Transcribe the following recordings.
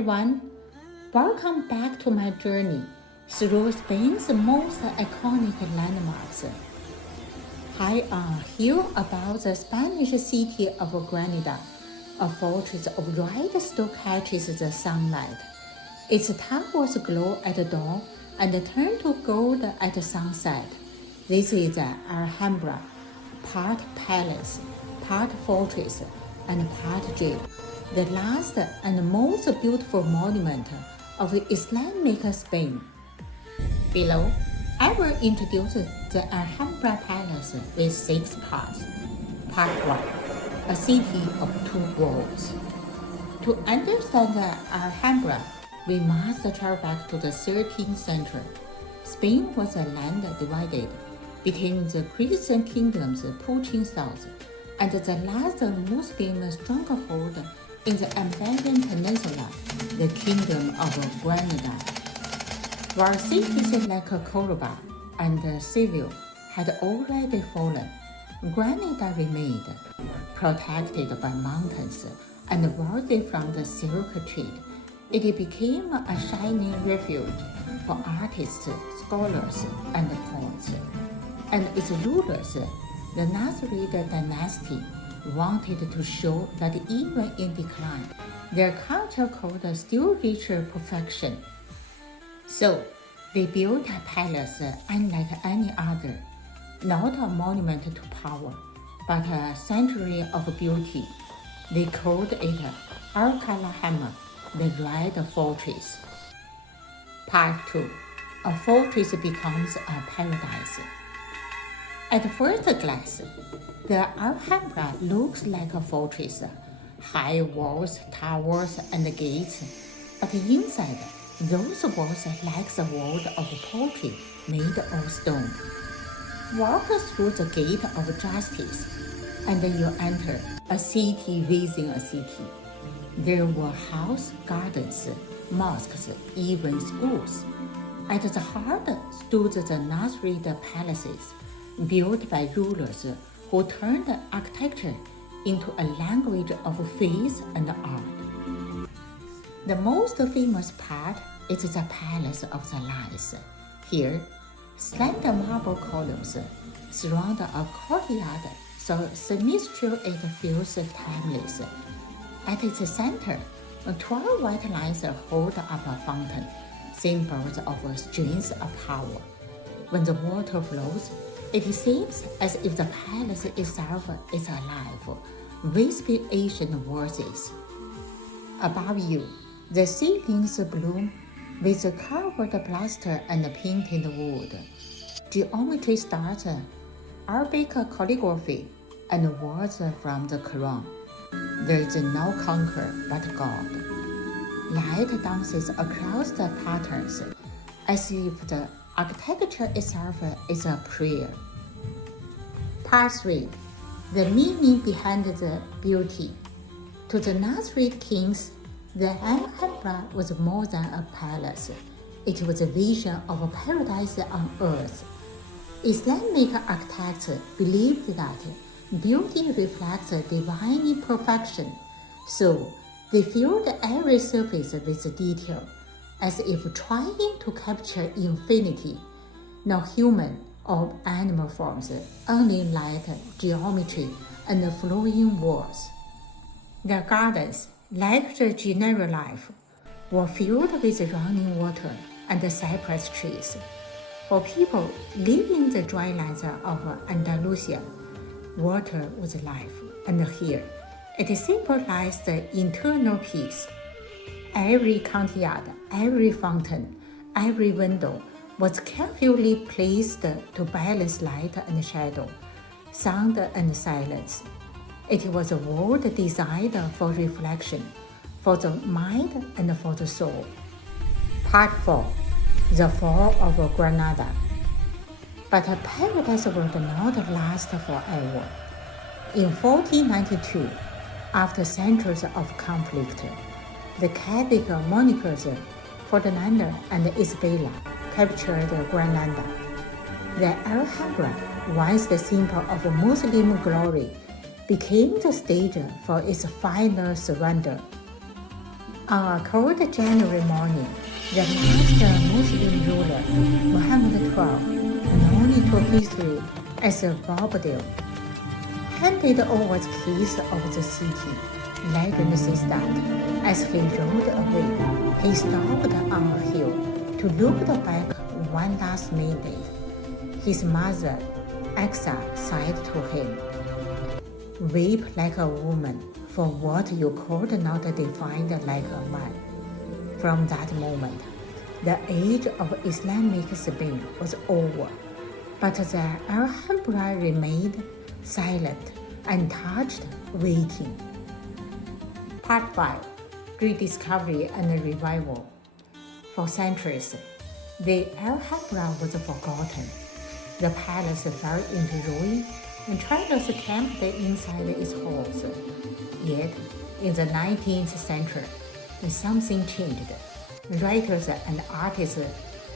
everyone, welcome back to my journey through Spain's most iconic landmarks. High on a hill above the Spanish city of Granada, a fortress of red stone catches the sunlight. Its towers glow at dawn and turn to gold at sunset. This is the Alhambra, part palace, part fortress, and part jail, the last and most beautiful monument of Islamic Spain. Below, I will introduce the Alhambra Palace with 6 parts. Part 1, a city of 2 worlds. To understand the Alhambra, we must travel back to the 13th century. Spain was a land divided between the Christian kingdoms pushing south and the last Muslim stronghold in the Iberian Peninsula, the Kingdom of Granada. While cities like Cordoba and Seville had already fallen, Granada remained, protected by mountains and wealthy from the silk trade. It became a shining refuge for artists, scholars, and poets. And its rulers, the Nasrid dynasty, wanted to show that even in decline, their culture could still reach perfection. So, they built a palace unlike any other, not a monument to power, but a sanctuary of beauty. They called it Alhambra, the Red Fortress. Part 2, a fortress becomes a paradise. At first glance, the Alhambra looks like a fortress, high walls, towers, and gates. But inside, those walls like the world of poetry made of stone. Walk through the gate of justice, and you enter a city within a city. There were houses, gardens, mosques, even schools. At the heart stood the Nasrid palaces, built by rulers who turned architecture into a language of faith and art. The most famous part is the Palace of the Lights. Here, slender marble columns surround a courtyard so symmetrical it feels timeless. At its center, 12 white lines hold up a fountain, symbols of strength of power. When the water flows, it seems as if the palace itself is alive, whispering ancient voices. Above you, the ceilings bloom with carved plaster and painted wood. Geometry starts, Arabic calligraphy, and words from the Quran. There is no conqueror but God. Light dances across the patterns as if the architecture itself is a prayer. Part 3, the meaning behind the beauty. To the Nasrid kings, the Alhambra was more than a palace. It was a vision of a paradise on earth. Islamic architects believed that beauty reflects divine perfection, so they filled every surface with detail, as if trying to capture infinity, not human or animal forms, only light, geometry, and flowing walls. The gardens, like the general life, were filled with running water and cypress trees. For people living in the dry lands of Andalusia, water was life, and here it symbolized internal peace. Every courtyard, every fountain, every window was carefully placed to balance light and shadow, sound and silence. It was a world designed for reflection, for the mind and for the soul. Part 4, the fall of Granada. But a paradise would not last forever. In 1492, after centuries of conflict, the Catholic monarchs Ferdinand and Isabella captured Granada. The Alhambra, once the symbol of Muslim glory, became the stage for its final surrender. On a cold January morning, the last Muslim ruler, Muhammad XII, known to history as Boabdil, handed over the keys of the city. Legend says that as he rode away, he stopped on a hill to look back one last minute. His mother, Axa, said to him, "Weep like a woman for what you could not define like a man." From that moment, the age of Islamic Spain was over, but the Alhambra remained silent, untouched, waiting. Part 5. Rediscovery and Revival. For centuries, the Alhambra was forgotten. The palace fell into ruin and travelers camped inside its halls. Yet, in the 19th century, something changed. Writers and artists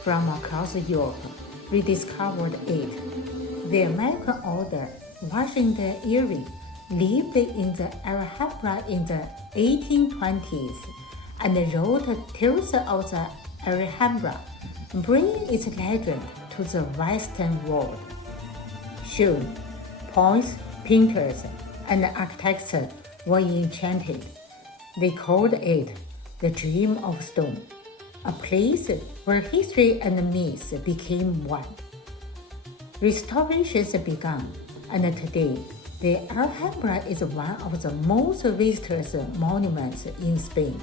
from across Europe rediscovered it. The American author Washington Irving lived in the Alhambra in the 1820s and wrote Tales of the Alhambra, bringing its legend to the Western world. Soon, poets, painters, and architects were enchanted. They called it the Dream of Stone, a place where history and myth became one. Restorations began, and today, the Alhambra is one of the most visited monuments in Spain,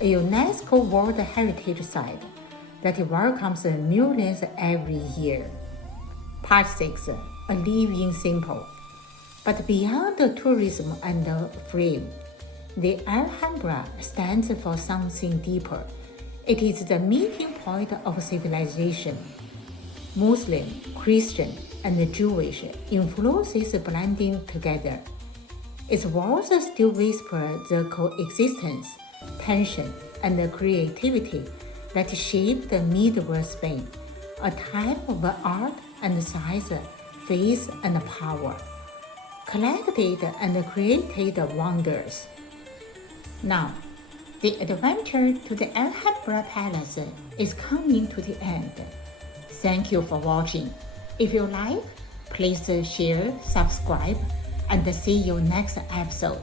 a UNESCO World Heritage Site that welcomes millions every year. Part 6. A living symbol. But beyond the tourism and the fame, the Alhambra stands for something deeper. It is the meeting point of civilization. Muslim, Christian, and Jewish influences blending together. Its walls still whisper the coexistence, tension, and creativity that shaped medieval Spain, a time of art and science, faith and power, collected and created wonders. Now, the adventure to the Alhambra Palace is coming to the end. Thank you for watching. If you like, please share, subscribe, and see you next episode.